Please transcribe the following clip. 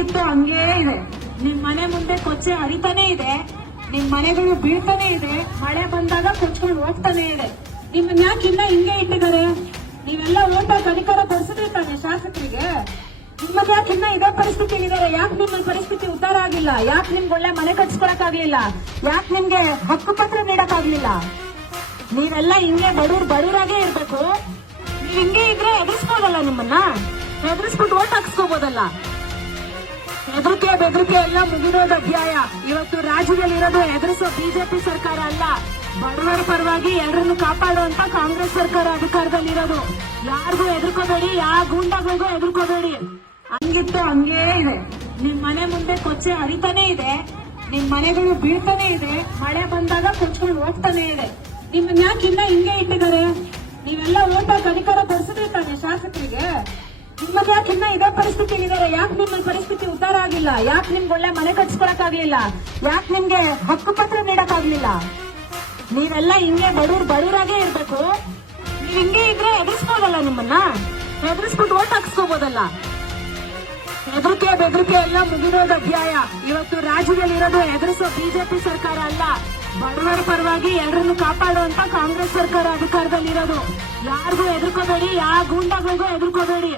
ಹಂಗಿತ್ತು ಹಂಗೇ ಇದೆ. ನಿಮ್ ಮನೆ ಮುಂದೆ ಕೊಚ್ಚೆ ಹರಿತಾನೆ ಇದೆ, ನಿಮ್ ಮನೆಗಳು ಬೀಳ್ತಾನೆ ಇದೆ, ಮಳೆ ಬಂದಾಗ ಕೊಚ್ಕೊಂಡು ಹೋಗ್ತಾನೆ ಇದೆ. ನಿಮ್ಮನ್ನ ಯಾಕೆ ಇನ್ನ ಹಿಂಗೆ ಇಟ್ಟಿದ್ದಾರೆ? ನೀವೆಲ್ಲ ಓಟ ಅಧಿಕಾರ ಕೊಡಿಸದೇ ತಾನೆ ಶಾಸಕರಿಗೆ. ನಿಮ್ಮನ್ನ ಯಾಕೆ ಇನ್ನ ಇದೇ ಪರಿಸ್ಥಿತಿ ಇದ್ದಾರೆ? ಯಾಕೆ ನಿಮ್ಮ ಪರಿಸ್ಥಿತಿ ಉದ್ಧಾರ ಆಗಿಲ್ಲ? ಯಾಕೆ ನಿಮ್ಗೆ ಒಳ್ಳೆ ಮನೆ ಕಟ್ಸ್ಕೊಳಕ್ ಆಗ್ಲಿಲ್ಲ? ಯಾಕೆ ನಿಮ್ಗೆ ಹಕ್ಕು ಪತ್ರ ನೀಡಕ್ ಆಗ್ಲಿಲ್ಲ? ನೀವೆಲ್ಲ ಹಿಂಗೆ ಬಡವರಾಗೇ ಇರ್ಬೇಕು. ನೀವ್ ಹಿಂಗೆ ಇದ್ರೆ ಎದುರಿಸ್ಬೋದಲ್ಲ, ನಿಮ್ಮನ್ನ ಎದುರಿಸ್ಬಿಟ್ಟು ಓಟ್ ಹಾಕ್ಸ್ಕೋಬೋದಲ್ಲ. ಹೆದರಿಕೆ ಬೆದರಿಕೆ ಎಲ್ಲ ಮುಗಿರೋದು ಅಧ್ಯಾಯ. ಇವತ್ತು ರಾಜ್ಯದಲ್ಲಿ ಇರೋದು ಎದುರಿಸೋ ಬಿಜೆಪಿ ಸರ್ಕಾರ ಅಲ್ಲ, ಬಡವರ ಪರವಾಗಿ ಎಲ್ಲರನ್ನು ಕಾಪಾಡುವಂತ ಕಾಂಗ್ರೆಸ್ ಸರ್ಕಾರ ಅಧಿಕಾರದಲ್ಲಿರೋದು. ಯಾರಿಗೂ ಎದುರ್ಕೋಬೇಡಿ, ಯಾವ ಗೂಂಡಾಗಳಿಗೂ ಎದುರ್ಕೋಬೇಡಿ. ಹಂಗಿತ್ತು ಹಂಗೇ ಇದೆ. ನಿಮ್ ಮನೆ ಮುಂದೆ ಕೊಚ್ಚೆ ಹರಿತಾನೆ ಇದೆ, ನಿಮ್ ಮನೆಗಳು ಬೀಳ್ತಾನೆ ಇದೆ, ಮಳೆ ಬಂದಾಗ ಕೊಚ್ಕೊಂಡು ಹೋಗ್ತಾನೆ ಇದೆ. ನಿಮ್ಮನ್ನ ಯಾಕೆ ಇನ್ನ ಹಿಂಗೆ ಇಟ್ಟಿದ್ದಾರೆ? ನೀವೆಲ್ಲ ಓಟ ಅಧಿಕಾರ ಕೊಡಿಸದೇ ತಾನೆ ಶಾಸಕರಿಗೆ. ನಿಮ್ಮನ್ನ ಯಾಕೆ ಇನ್ನ ಇದೇ ಪರಿಸ್ಥಿತಿ ಇದ್ದಾರೆ? ಯಾಕೆ ನಿಮ್ಮ ಪರಿಸ್ಥಿತಿ ಉದ್ಧಾರ ಆಗಿಲ್ಲ? ಯಾಕೆ ನಿಮ್ಗೆ ಒಳ್ಳೆ ಮನೆ ಕಟ್ಸ್ಕೊಳಕ್ ಆಗ್ಲಿಲ್ಲ? ಯಾಕೆ ನಿಮ್ಗೆ ಹಕ್ಕು ಪತ್ರ ನೀಡಕ್ ಆಗ್ಲಿಲ್ಲ? ನೀವೆಲ್ಲ ಹಿಂಗೆ ಬಡವರಾಗೇ ಇರ್ಬೇಕು. ನೀವ್ ಹಿಂಗೆ ಇದ್ರೆ ಎದುರಿಸ್ಬೋದಲ್ಲ, ನಿಮ್ಮನ್ನ ಎದುರಿಸ್ಬಿಟ್ಟು ಓಟ್ ಹಾಕ್ಸ್ಕೋಬೋದಲ್ಲ. ಹೆದರಿಕೆ ಬೆದರಿಕೆ ಎಲ್ಲ ಮುಗಿರೋದು ಅಧ್ಯಾಯ. ಇವತ್ತು ರಾಜ್ಯದಲ್ಲಿ ಇರೋದು ಎದುರಿಸೋ ಬಿಜೆಪಿ ಸರ್ಕಾರ ಅಲ್ಲ, ಬಡವರ ಪರವಾಗಿ ಎಲ್ಲರನ್ನು ಕಾಪಾಡುವಂತ ಕಾಂಗ್ರೆಸ್ ಸರ್ಕಾರ ಅಧಿಕಾರದಲ್ಲಿರೋದು. ಯಾರಿಗೂ ಎದುರ್ಕೋಬೇಡಿ, ಯಾವ ಗೂಂಡಾಗಳಿಗೂ ಎದುರ್ಕೋಬೇಡಿ.